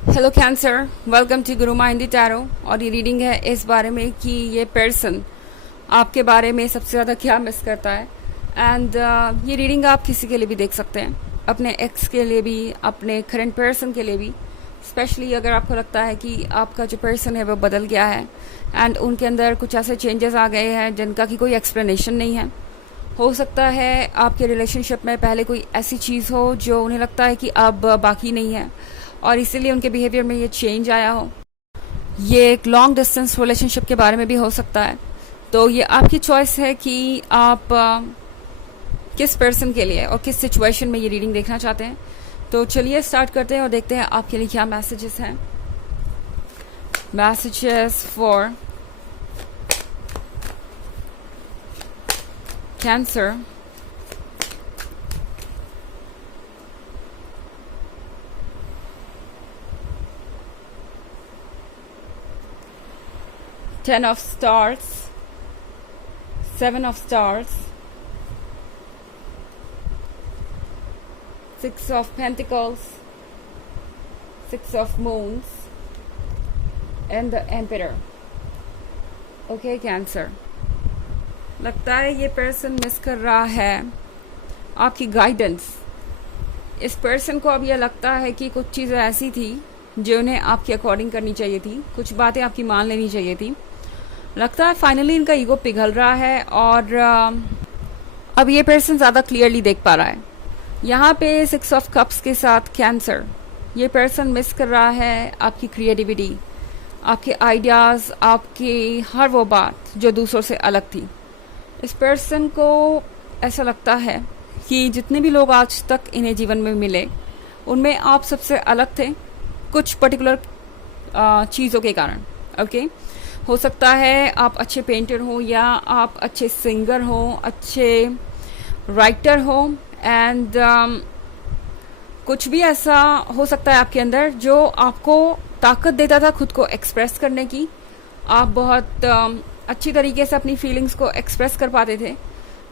Hello cancer, welcome to Guru माइंडी tarot. और ये reading है इस बारे में कि ये पर्सन आपके बारे में सबसे ज़्यादा क्या मिस करता है। एंड ये रीडिंग आप किसी के लिए भी देख सकते हैं, अपने एक्स के लिए भी, अपने करंट पर्सन के लिए भी। स्पेशली अगर आपको लगता है कि आपका जो पर्सन है वो बदल गया है एंड उनके अंदर कुछ ऐसे चेंजेस आ गए हैं जिनका कि कोई एक्सप्लेनेशन नहीं है। हो सकता है आपके रिलेशनशिप में पहले कोई ऐसी चीज़ हो जो उन्हें लगता है कि अब बाकी नहीं है और इसीलिए उनके बिहेवियर में ये चेंज आया हो। ये एक लॉन्ग डिस्टेंस रिलेशनशिप के बारे में भी हो सकता है। तो ये आपकी चॉइस है कि आप किस पर्सन के लिए और किस सिचुएशन में ये रीडिंग देखना चाहते हैं। तो चलिए स्टार्ट करते हैं और देखते हैं आपके लिए क्या मैसेजेस हैं। Messages for cancer, Ten of Stars, Seven of Stars, Six of Pentacles, Six of Moons, and the Emperor. Okay, Cancer. लगता है ये पर्सन मिस कर रहा है आपकी गाइडेंस। इस पर्सन को अब यह लगता है कि कुछ चीज़ें ऐसी थी जो उन्हें आपके अकॉर्डिंग करनी चाहिए थी, कुछ बातें आपकी मान लेनी चाहिए थी। लगता है फाइनली इनका ईगो पिघल रहा है और अब ये पर्सन ज़्यादा क्लियरली देख पा रहा है। यहाँ पे सिक्स ऑफ कप्स के साथ कैंसर, ये पर्सन मिस कर रहा है आपकी क्रिएटिविटी, आपके आइडियाज़, आपकी हर वो बात जो दूसरों से अलग थी। इस पर्सन को ऐसा लगता है कि जितने भी लोग आज तक इन्हें जीवन में मिले उनमें आप सबसे अलग थे कुछ पर्टिकुलर चीज़ों के कारण। ओके, हो सकता है आप अच्छे पेंटर हो या आप अच्छे सिंगर हो, अच्छे राइटर हो एंड कुछ भी ऐसा हो सकता है आपके अंदर जो आपको ताकत देता था खुद को एक्सप्रेस करने की। आप बहुत अच्छी तरीके से अपनी फीलिंग्स को एक्सप्रेस कर पाते थे।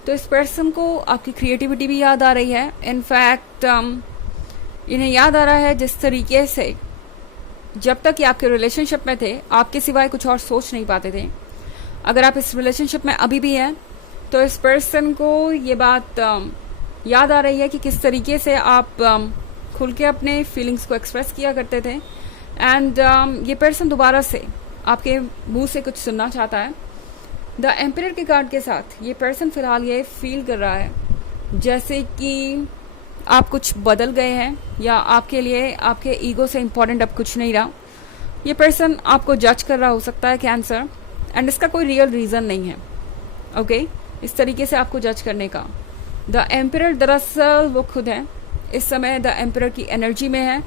तो इस पर्सन को आपकी क्रिएटिविटी भी याद आ रही है। इनफैक्ट इन्हें याद आ रहा है जिस तरीके से जब तक ये आपके रिलेशनशिप में थे आपके सिवाय कुछ और सोच नहीं पाते थे। अगर आप इस रिलेशनशिप में अभी भी हैं तो इस पर्सन को ये बात याद आ रही है कि किस तरीके से आप खुल के अपने फीलिंग्स को एक्सप्रेस किया करते थे। एंड ये पर्सन दोबारा से आपके मुंह से कुछ सुनना चाहता है। द एम्परर के कार्ड के साथ ये पर्सन फिलहाल ये फील कर रहा है जैसे कि आप कुछ बदल गए हैं या आपके लिए आपके ईगो से इम्पोर्टेंट अब कुछ नहीं रहा। ये पर्सन आपको जज कर रहा हो सकता है कैंसर, एंड इसका कोई रियल रीज़न नहीं है। ओके, इस तरीके से आपको जज करने का। द एम्परर दरअसल वो खुद है, इस समय द एम्परर की एनर्जी में है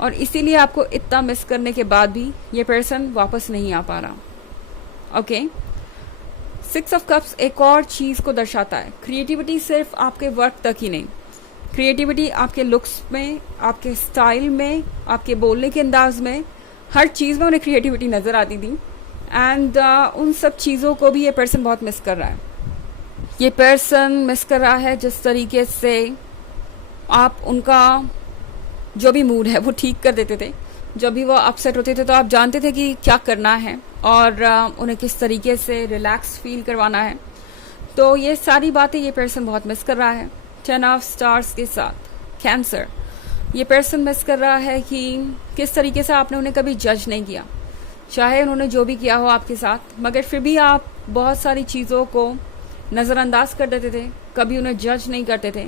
और इसीलिए आपको इतना मिस करने के बाद भी ये पर्सन वापस नहीं आ पा रहा। ओके, सिक्स ऑफ कप्स एक और चीज़ को दर्शाता है। क्रिएटिविटी सिर्फ आपके वर्क तक ही नहीं, क्रिएटिविटी आपके लुक्स में, आपके स्टाइल में, आपके बोलने के अंदाज में, हर चीज़ में उन्हें क्रिएटिविटी नज़र आती थी। एंड उन सब चीज़ों को भी ये पर्सन बहुत मिस कर रहा है। ये पर्सन मिस कर रहा है जिस तरीके से आप उनका जो भी मूड है वो ठीक कर देते थे। जब भी वो अपसेट होते थे तो आप जानते थे कि क्या करना है और उन्हें किस तरीके से रिलैक्स फील करवाना है। तो ये सारी बातें ये पर्सन बहुत मिस कर रहा है। 10 ऑफ स्टार्स के साथ कैंसर, ये पर्सन मिस कर रहा है कि किस तरीके से आपने उन्हें कभी जज नहीं किया, चाहे उन्होंने जो भी किया हो आपके साथ, मगर फिर भी आप बहुत सारी चीज़ों को नज़रअंदाज कर देते थे, कभी उन्हें जज नहीं करते थे।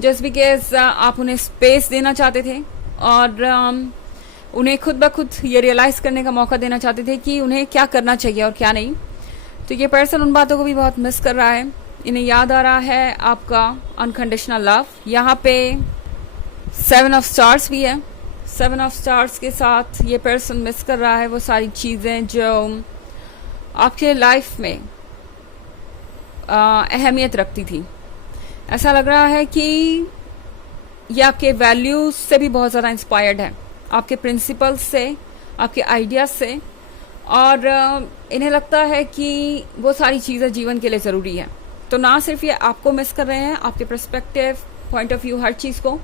जस्ट बिकॉज आप उन्हें स्पेस देना चाहते थे और उन्हें खुद ब खुद ये रियलाइज़ करने का मौका देना चाहते थे कि उन्हें क्या करना चाहिए और क्या नहीं। तो ये पर्सन उन बातों को भी बहुत मिस कर रहा है। इन्हें याद आ रहा है आपका अनकंडीशनल लव। यहाँ पे 7 ऑफ स्टार्स भी है। 7 ऑफ स्टार्स के साथ ये पर्सन मिस कर रहा है वो सारी चीज़ें जो आपके लाइफ में अहमियत रखती थी। ऐसा लग रहा है कि ये आपके वैल्यूज से भी बहुत ज़्यादा इंस्पायर्ड है, आपके प्रिंसिपल्स से, आपके आइडियाज़ से, और इन्हें लगता है कि वो सारी चीज़ें जीवन के लिए ज़रूरी है। तो ना सिर्फ ये आपको मिस कर रहे हैं, आपके पर्सपेक्टिव, पॉइंट ऑफ व्यू, हर चीज़ को।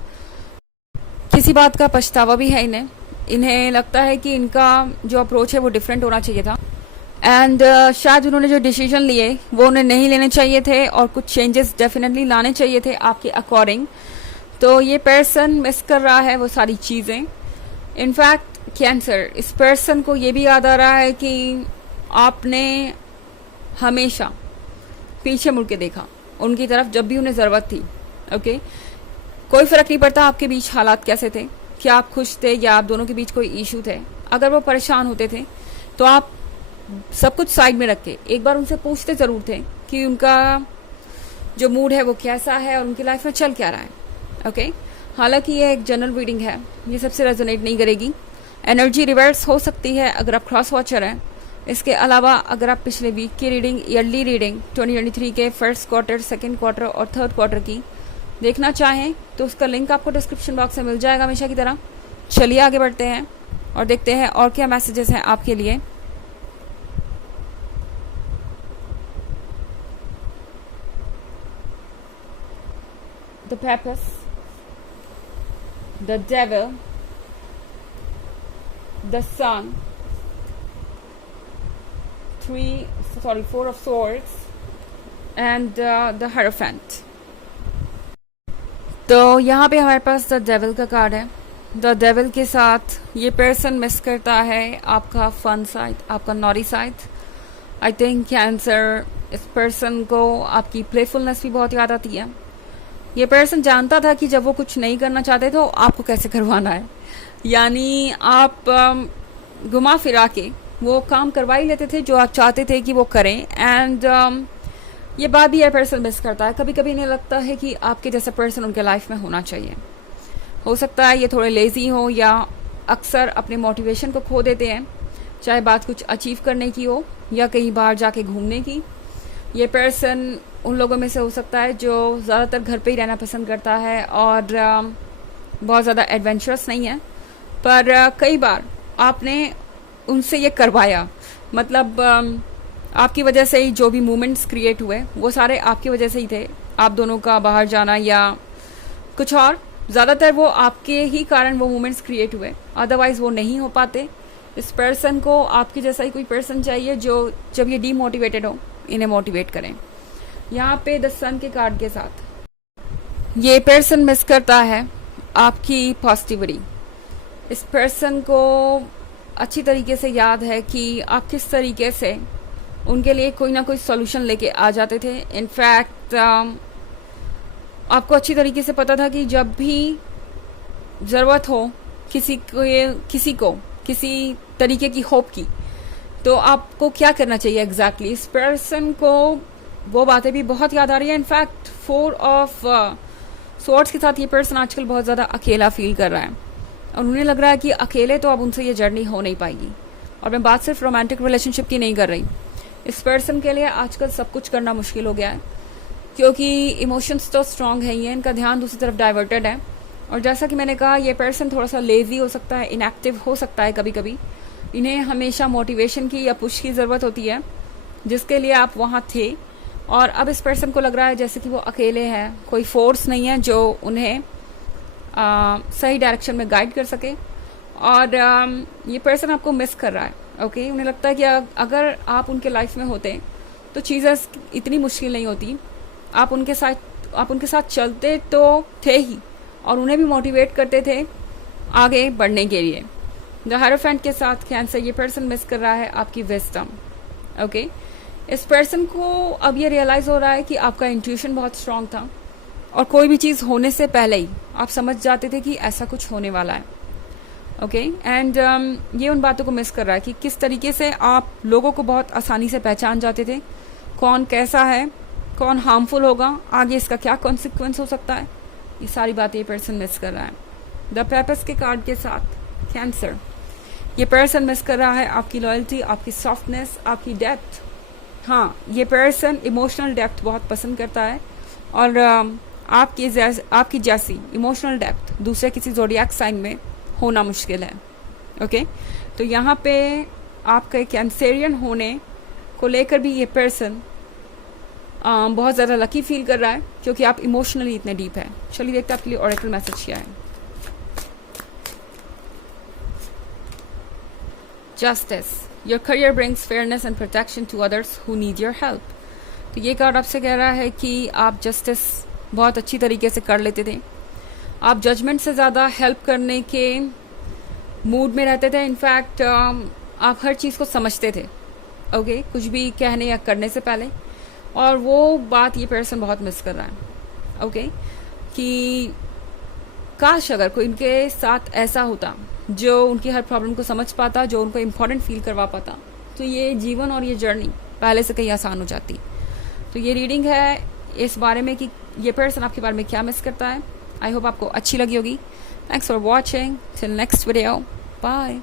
किसी बात का पछतावा भी है इन्हें, इन्हें लगता है कि इनका जो अप्रोच है वो डिफरेंट होना चाहिए था एंड शायद उन्होंने जो डिसीजन लिए वो उन्हें नहीं लेने चाहिए थे और कुछ चेंजेस डेफिनेटली लाने चाहिए थे आपके अकॉर्डिंग। तो ये पर्सन मिस कर रहा है वो सारी चीज़ें। इनफैक्ट कैंसर, इस पर्सन को ये भी याद आ रहा है कि आपने हमेशा पीछे मुड़ के देखा उनकी तरफ जब भी उन्हें ज़रूरत थी। ओके, कोई फ़र्क नहीं पड़ता आपके बीच हालात कैसे थे, क्या आप खुश थे या आप दोनों के बीच कोई इशू थे। अगर वो परेशान होते थे तो आप सब कुछ साइड में रख के एक बार उनसे पूछते ज़रूर थे कि उनका जो मूड है वो कैसा है और उनकी लाइफ में चल क्या रहा है। ओके, हालांकि ये एक जनरल रीडिंग है, ये सबसे रेजोनेट नहीं करेगी। एनर्जी रिवर्स हो सकती है अगर आप क्रॉस वॉचर हैं। इसके अलावा अगर आप पिछले वीक की रीडिंग, ईयरली रीडिंग 2023 के फर्स्ट क्वार्टर, सेकेंड क्वार्टर और थर्ड क्वार्टर की देखना चाहें तो उसका लिंक आपको डिस्क्रिप्शन बॉक्स में मिल जाएगा हमेशा की तरह। चलिए आगे बढ़ते हैं और देखते हैं और क्या मैसेजेस हैं आपके लिए। The Papist, the Devil, the Sun, Four of Swords, and the Hierophant. तो यहाँ पे हमारे पास द डेविल का कार्ड है। द डेविल के साथ ये पर्सन मिस करता है आपका फन साइड, आपका नॉरी साइड। आई थिंक कैंसर, इस पर्सन को आपकी प्लेफुलनेस भी बहुत याद आती है। ये पर्सन जानता था कि जब वो कुछ नहीं करना चाहते तो आपको कैसे करवाना है, यानी आप घुमा फिरा के वो काम करवा ही लेते थे जो आप चाहते थे कि वो करें। एंड ये बात भी ये पर्सन मिस करता है। कभी कभी इन्हें लगता है कि आपके जैसा पर्सन उनके लाइफ में होना चाहिए। हो सकता है ये थोड़े लेजी हो या अक्सर अपने मोटिवेशन को खो देते हैं, चाहे बात कुछ अचीव करने की हो या कहीं बाहर जाके घूमने की। ये पर्सन उन लोगों में से हो सकता है जो ज़्यादातर घर पे ही रहना पसंद करता है और बहुत ज़्यादा एडवेंचरस नहीं है, पर कई बार आपने उनसे ये करवाया। मतलब आपकी वजह से ही जो भी मोमेंट्स क्रिएट हुए वो सारे आपकी वजह से ही थे। आप दोनों का बाहर जाना या कुछ और, ज़्यादातर वो आपके ही कारण वो मोमेंट्स क्रिएट हुए, अदरवाइज़ वो नहीं हो पाते। इस पर्सन को आपकी जैसा ही कोई पर्सन चाहिए जो जब ये डीमोटिवेटेड हो इन्हें मोटिवेट करें। यहाँ पे द सन के कार्ड के साथ ये पर्सन मिस करता है आपकी पॉजिटिविटी। इस पर्सन को अच्छी तरीके से याद है कि आप किस तरीके से उनके लिए कोई ना कोई सॉल्यूशन लेके आ जाते थे। इनफैक्ट आपको अच्छी तरीके से पता था कि जब भी ज़रूरत हो किसी को किसी तरीके की होप की, तो आपको क्या करना चाहिए एग्जैक्टली। इस पर्सन को वो बातें भी बहुत याद आ रही है। इनफैक्ट फोर ऑफ स्वॉर्ड्स के साथ ये पर्सन आजकल बहुत ज़्यादा अकेला फील कर रहा है और उन्हें लग रहा है कि अकेले तो अब उनसे ये जर्नी हो नहीं पाएगी। और मैं बात सिर्फ रोमांटिक रिलेशनशिप की नहीं कर रही। इस पर्सन के लिए आजकल सब कुछ करना मुश्किल हो गया है क्योंकि इमोशंस तो स्ट्रांग है ही है, इनका ध्यान दूसरी तरफ डाइवर्टेड है। और जैसा कि मैंने कहा, ये पर्सन थोड़ा सा लेजी हो सकता है, इनएक्टिव हो सकता है कभी कभी। इन्हें हमेशा मोटिवेशन की या पुश की ज़रूरत होती है जिसके लिए आप वहाँ थे, और अब इस पर्सन को लग रहा है जैसे कि वो अकेले हैं, कोई फोर्स नहीं है जो उन्हें सही डायरेक्शन में गाइड कर सके। और ये पर्सन आपको मिस कर रहा है। ओके, उन्हें लगता है कि अगर आप उनके लाइफ में होते तो चीज़ें इतनी मुश्किल नहीं होती। आप उनके साथ चलते तो थे ही और उन्हें भी मोटिवेट करते थे आगे बढ़ने के लिए। द हायरोफेंट के साथ कैंसर, ये पर्सन मिस कर रहा है आपकी विजडम। ओके, इस पर्सन को अब ये रियलाइज़ हो रहा है कि आपका इंट्यूशन बहुत स्ट्रांग था और कोई भी चीज़ होने से पहले ही आप समझ जाते थे कि ऐसा कुछ होने वाला है। ओके, एंड ये उन बातों को मिस कर रहा है कि किस तरीके से आप लोगों को बहुत आसानी से पहचान जाते थे, कौन कैसा है, कौन हार्मफुल होगा, आगे इसका क्या कॉन्सिक्वेंस हो सकता है। ये सारी बातें ये पर्सन मिस कर रहा है। द पर्पस के कार्ड के साथ कैंसर, ये पर्सन मिस कर रहा है आपकी लॉयल्टी, आपकी सॉफ्टनेस, आपकी डेप्थ। हाँ, ये पर्सन इमोशनल डेप्थ बहुत पसंद करता है और आपकी जैसी इमोशनल डेप्थ दूसरे किसी ज़ोडिएक साइन में होना मुश्किल है। ओके, तो यहाँ पे आपके कैंसेरियन होने को लेकर भी ये पर्सन बहुत ज़्यादा लकी फील कर रहा है क्योंकि आप इमोशनली इतने डीप है। चलिए देखते हैं आपके लिए ऑरेकल मैसेज क्या है। justice. Your career brings fairness and protection to others who need your help. तो ये कार्ड आपसे कह रहा है कि आप जस्टिस बहुत अच्छी तरीके से कर लेते थे, आप जजमेंट से ज़्यादा हेल्प करने के मूड में रहते थे. इनफैक्ट आप हर चीज़ को समझते थे, ओके, कुछ भी कहने या करने से पहले. और वो बात ये पर्सन बहुत मिस कर रहा है, ओके, कि काश अगर कोई इनके साथ ऐसा होता जो उनकी हर प्रॉब्लम को समझ पाता, जो उनको इम्पोर्टेंट फील करवा पाता, तो ये जीवन और ये जर्नी पहले से कहीं आसान हो जाती. तो ये रीडिंग है इस बारे में कि ये पर्सन आपके बारे में क्या मिस करता है. आई होप आपको अच्छी लगी होगी. Thanks for watching. Till next video. Bye.